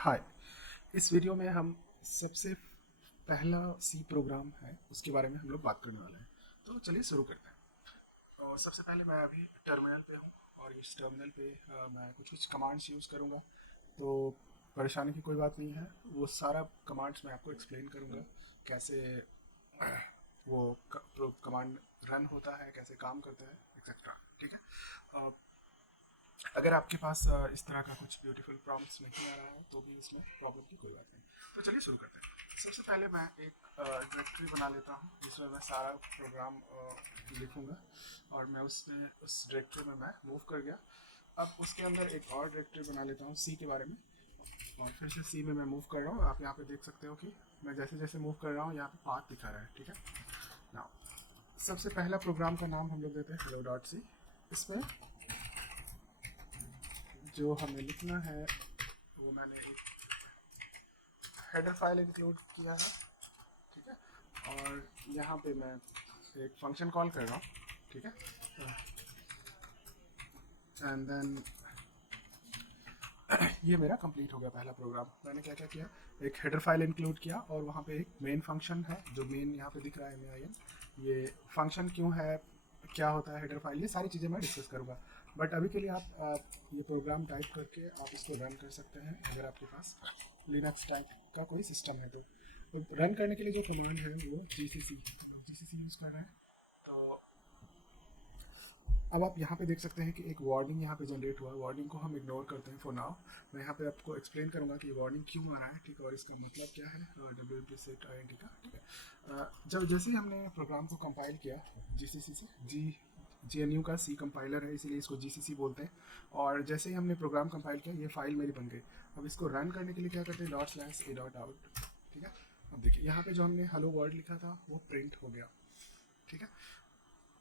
हाय। इस वीडियो में हम सबसे पहला सी प्रोग्राम है उसके बारे में हम लोग बात करने वाले हैं। तो चलिए शुरू करते हैं। और सबसे पहले मैं अभी टर्मिनल पे हूँ और इस टर्मिनल पे मैं कुछ कुछ कमांड्स यूज़ करूँगा। तो परेशानी की कोई बात नहीं है, वो सारा कमांड्स मैं आपको एक्सप्लेन करूँगा कैसे वो कमांड रन होता है, कैसे काम करता है, एक्सेट्रा। ठीक है। अगर आपके पास इस तरह का कुछ ब्यूटीफुल प्रॉम्प्ट्स नहीं आ रहा है तो भी इसमें प्रॉब्लम की कोई बात नहीं। तो चलिए शुरू करते हैं। सबसे पहले मैं एक डायरेक्टरी बना लेता हूँ जिसमें मैं सारा प्रोग्राम लिखूँगा और मैं उस डायरेक्टरी में मैं मूव कर गया। अब उसके अंदर एक और डायरेक्टरी बना लेता हूँ सी के बारे में, और फिर से सी में मैं मूव कर रहा हूँ। आप यहाँ पे देख सकते हो कि मैं जैसे जैसे मूव कर रहा हूँ यहाँ पे पाथ दिखा रहा है। ठीक है। नाउ सबसे पहला प्रोग्राम का नाम हम लोग देते हैं hello डॉट सी। इसमें जो हमें लिखना है वो मैंने एक हेडर फाइल इंक्लूड किया है। ठीक है। और यहाँ पे मैं एक फंक्शन कॉल कर रहा हूँ। ठीक है। एंड देन ये मेरा कंप्लीट हो गया पहला प्रोग्राम। मैंने क्या क्या किया, एक हेडर फाइल इंक्लूड किया और वहाँ पे एक मेन फंक्शन है जो मेन यहाँ पे दिख रहा है MAIN। ये फंक्शन क्यों है, क्या होता है हेडर फाइल, ये सारी चीज़ें मैं डिस्कस करूँगा। बट अभी के लिए आप ये प्रोग्राम टाइप करके आप इसको रन कर सकते हैं अगर आपके पास लिनक्स टाइप का कोई सिस्टम है। तो रन करने के लिए जो कमांड है वो GCC यूज़ कर रहे हैं। तो अब आप यहाँ पे देख सकते हैं कि एक वार्निंग यहाँ पे जनरेट हुआ है। वार्निंग को हम इग्नोर करते हैं फॉर नाउ। मैं यहाँ पे आपको एक्सप्लेन करूँगा कि वार्निंग क्यों आ रहा है। ठीक है। और इसका मतलब क्या है WMP सेट INT का। ठीक है। जब जैसे ही हमने प्रोग्राम को कंपाइल किया GCC से, GNU का C कंपाइलर है इसीलिए इसको GCC बोलते हैं। और जैसे ही हमने प्रोग्राम कंपाइल किया ये फाइल मेरी बन गई। अब इसको रन करने के लिए क्या करते हैं, ./a.out। ठीक है। अब देखिए यहाँ पे जो हमने हेलो वर्ल्ड लिखा था वो प्रिंट हो गया। ठीक है।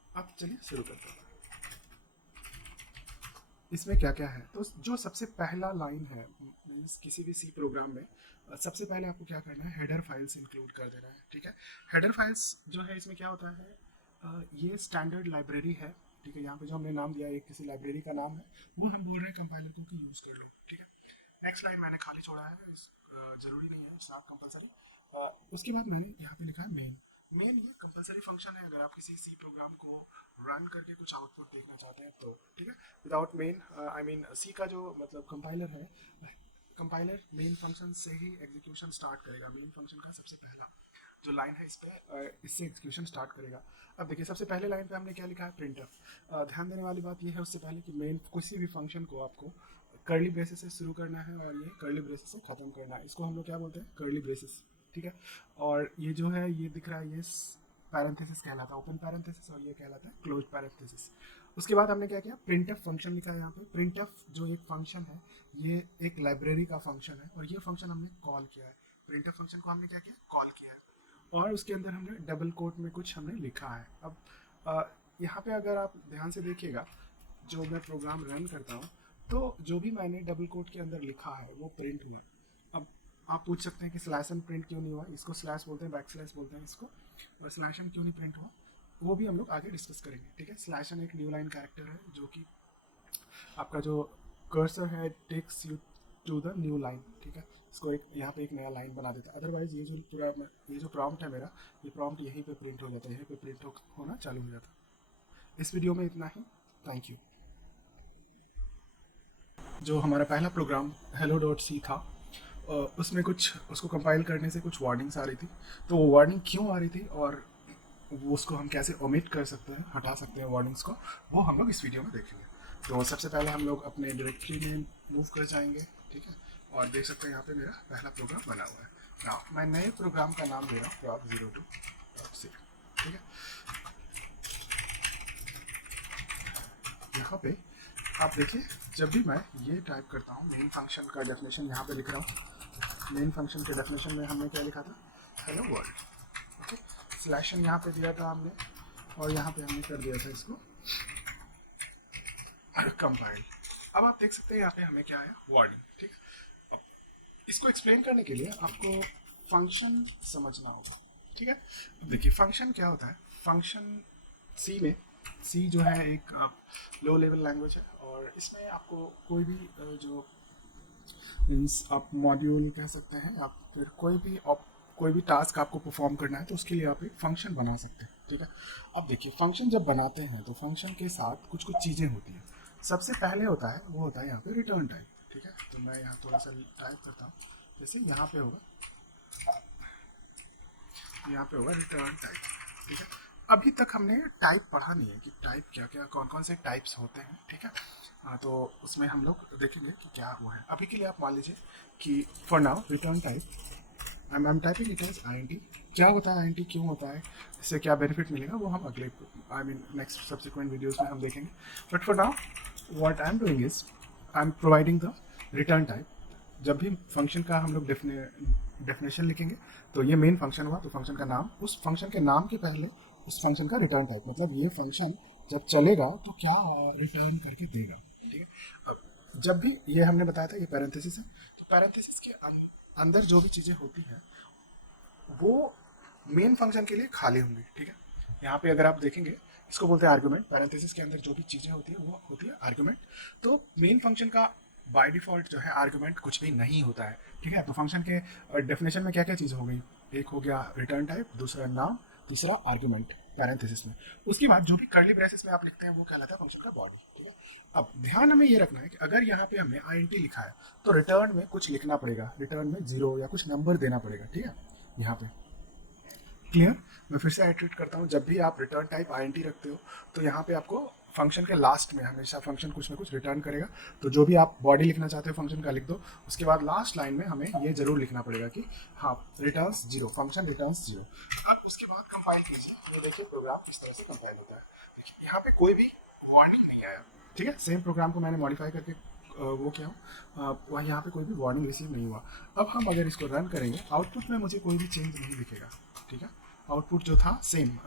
अब चलिए शुरू करते हैं। इसमें क्या क्या है, तो जो सबसे पहला लाइन है मीन्स किसी भी सी प्रोग्राम में सबसे पहले आपको क्या करना है, हेडर फाइल्स इंक्लूड कर देना है। ठीक है। हेडर फाइल्स जो है इसमें क्या होता है, ये स्टैंडर्ड लाइब्रेरी है। ठीक है। यहाँ पे जो हमने नाम दिया है किसी लाइब्रेरी का नाम है, वो हम बोल रहे हैं कंपाइलर को कि यूज़ कर लो। ठीक है। नेक्स्ट लाइन मैंने खाली छोड़ा है, ज़रूरी नहीं है, इट्स नॉट कंपलसरी। उसके बाद मैंने यहाँ पे लिखा है मेन। मेन ये कंपलसरी फंक्शन है अगर आप किसी सी प्रोग्राम को रन करके कुछ आउटपुट देखना चाहते हैं तो। ठीक है। विदाउट मेन आई मीन सी का जो मतलब कंपाइलर है, कंपाइलर मेन फंक्शन से ही एग्जीक्यूशन स्टार्ट करेगा। मेन फंक्शन का सबसे पहला जो लाइन है इस पर इससे एग्जीक्यूशन स्टार्ट करेगा। अब देखिए सबसे पहले लाइन पे हमने क्या लिखा है, प्रिंटफ। ध्यान देने वाली बात यह है उससे पहले कि मेन किसी भी फंक्शन को आपको कर्ली ब्रेसेस से शुरू करना है और ये कर्ली ब्रेसेस से ख़त्म करना है। इसको हम लोग क्या बोलते हैं, कर्ली ब्रेसेस। ठीक है। और ये जो है ये दिख रहा है ये पैरेंथेसिस कहलाता है, ओपन पैरेंथेसिस, और ये कहलाता है क्लोज पैरेंथेसिस। उसके बाद हमने क्या किया, प्रिंटफ फंक्शन लिखा है यहाँ पे। प्रिंटफ जो एक फंक्शन है ये एक लाइब्रेरी का फंक्शन है और ये फंक्शन हमने कॉल किया है। प्रिंटफ फंक्शन को हमने क्या किया, कॉल किया है। और उसके अंदर हमने डबल कोट में कुछ हमने लिखा है। अब यहाँ पे अगर आप ध्यान से देखिएगा जो मैं प्रोग्राम रन करता हूँ तो जो भी मैंने डबल कोट के अंदर लिखा है वो प्रिंट हुआ। अब आप पूछ सकते हैं कि स्लैश एन प्रिंट क्यों नहीं हुआ, इसको स्लैश बोलते हैं, बैक स्लैश बोलते हैं इसको, और स्लैश एन क्यों नहीं प्रिंट हुआ वो भी हम लोग आगे डिस्कस करेंगे। ठीक है। स्लैश एन एक न्यू लाइन कैरेक्टर है जो कि आपका जो कर्सर है takes you to the new line. ठीक है। इसको एक यहाँ पे एक नया लाइन बना देता है। अदरवाइज ये जो पूरा ये जो प्रॉम्प्ट है मेरा, ये प्रॉम्प्ट यहीं पे प्रिंट हो जाता है, यहीं पे प्रिंट होना चालू हो जाता है। इस वीडियो में इतना ही। Thank you. जो हमारा पहला प्रोग्राम हेलो डॉट सी था उसमें कुछ उसको कंपाइल करने से कुछ वार्निंग्स आ रही थी। तो वो वार्निंग क्यों आ रही थी और वो उसको हम कैसे ओमिट कर सकते हैं, हटा सकते हैं वार्निंग्स को, वो हम लोग इस वीडियो में देखेंगे। तो सबसे पहले हम लोग अपने डायरेक्टरी में मूव कर जाएंगे। ठीक है। और देख सकते हैं यहाँ पे मेरा पहला प्रोग्राम बना हुआ है। नाउ मैं नए प्रोग्राम का नाम दे रहा हूँ proc02.c। ठीक है। यहाँ पे आप देखिए जब भी मैं ये टाइप करता हूँ, मेन फंक्शन का डेफिनेशन यहाँ पे लिख रहा हूँ। मेन फंक्शन के डेफिनेशन में हमने क्या लिखा था, hello world. Okay. Slash n यहाँ पे दिया था हमने और यहाँ पे हमने कर दिया था इसको कंपाइल। अब आप देख सकते हैं यहाँ पे हमें क्या है, वार्निंग। ठीक। अब इसको एक्सप्लेन करने के लिए आपको फंक्शन समझना होगा। ठीक है। अब देखिए फंक्शन क्या होता है। फंक्शन सी में, सी जो है एक लो लेवल लैंग्वेज है और इसमें आपको कोई भी जो मीन्स आप मॉड्यूल कह सकते हैं, या फिर कोई भी टास्क आपको परफॉर्म करना है तो उसके लिए आप एक फंक्शन बना सकते हैं, ठीक है। अब देखिए फंक्शन जब बनाते हैं तो फंक्शन के साथ कुछ कुछ चीज़ें होती हैं। सबसे पहले होता है वो होता है यहाँ पे रिटर्न टाइप, ठीक है। तो मैं यहाँ थोड़ा सा टाइप करता हूँ, जैसे यहाँ पे होगा रिटर्न टाइप, ठीक है। अभी तक हमने टाइप पढ़ा नहीं है कि टाइप क्या क्या कौन कौन से टाइप्स होते हैं, ठीक है। हाँ, तो उसमें हम लोग देखेंगे कि क्या वो है। अभी के लिए आप मान लीजिए कि for now return type I am typing it as INT। क्या होता है INT, क्यों होता है, इससे क्या बेनिफिट मिलेगा, वो हम अगले नेक्स्ट सब्सिक्वेंट वीडियोस में हम देखेंगे। But for now what I am doing is I am providing the return type. जब भी फंक्शन का हम लोग डेफिनेशन लिखेंगे तो ये मेन फंक्शन हुआ, तो फंक्शन का नाम, उस फंक्शन के नाम के पहले उस फंक्शन का रिटर्न टाइप, मतलब ये फंक्शन जब चलेगा तो क्या रिटर्न करके देगा, ठीक है। अब जब भी ये हमने बताया था ये पैरेंथेसिस है, तो पैरेंथेसिस के अंदर जो भी चीज़ें होती हैं वो मेन फंक्शन के लिए खाली होंगी, ठीक है। यहाँ पे अगर आप देखेंगे इसको बोलते हैं आर्गुमेंट। पैरेंथेसिस के अंदर जो भी चीज़ें होती है वो होती है आर्गुमेंट। तो मेन फंक्शन का बाय डिफॉल्ट जो है आर्गुमेंट कुछ भी नहीं होता है, ठीक है। तो फंक्शन के डेफिनेशन में क्या क्या चीज़ हो गई, एक हो गया रिटर्न टाइप, दूसरा नाम, तीसरा आर्गुमेंट पैरेंथेसिस में। उसके बाद जो भी कर्ली ब्रेसेस में आप लिखते हैं वो कहलाता है फंक्शन का बॉडी, ठीक है। अब ध्यान हमें ये रखना है कि अगर यहाँ पे हमने INT लिखा है तो रिटर्न में कुछ लिखना पड़ेगा, रिटर्न में 0 या कुछ नंबर देना पड़ेगा, ठीक है। यहाँ पे क्लियर। मैं फिर से आइटरेट करता हूँ, जब भी आप रिटर्न टाइप INT रखते हो तो यहाँ पे आपको फंक्शन के लास्ट में हमेशा फंक्शन कुछ ना कुछ रिटर्न करेगा। तो जो भी आप बॉडी लिखना चाहते हो फंक्शन का लिख दो, उसके बाद लास्ट लाइन में हमें ये जरूर लिखना पड़ेगा कि हाँ रिटर्न्स 0, फंक्शन रिटर्न्स 0। अब उसके बाद कंपाइल कीजिए, ये देखिए प्रोग्राम किस तरह से कंपाइल होता है। यहाँ पे कोई भी वार्निंग नहीं आया, ठीक है। सेम प्रोग्राम को मैंने मॉडिफाई करके वो क्या हूँ वहाँ यहाँ पे कोई भी वार्निंग रिसीव नहीं हुआ। अब हम अगर इसको रन करेंगे आउटपुट में मुझे कोई भी चेंज नहीं दिखेगा, ठीक है। आउटपुट जो था same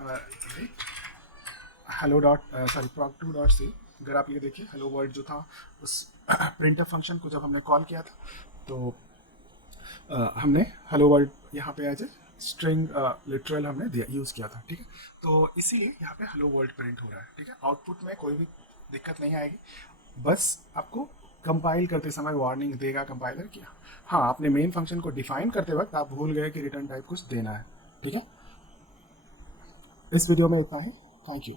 hello dot sorry proc2.c। अगर आप ये देखिए हेलो वर्ल्ड जो था उस प्रिंटफ फंक्शन को जब हमने कॉल किया था तो हमने हेलो वर्ल्ड यहाँ पे एज ए स्ट्रिंग लिटरल हमने दिया यूज़ किया था, ठीक है। तो इसीलिए यहाँ पे हेलो वर्ल्ड प्रिंट हो रहा है, ठीक है। आउटपुट में कोई भी दिक्कत नहीं आएगी, बस आपको कंपाइल करते समय वार्निंग देगा कंपाइलर कि हाँ आपने मेन फंक्शन को डिफाइन करते वक्त आप भूल गए कि रिटर्न टाइप कुछ देना है, ठीक है। इस वीडियो में इतना ही, थैंक यू।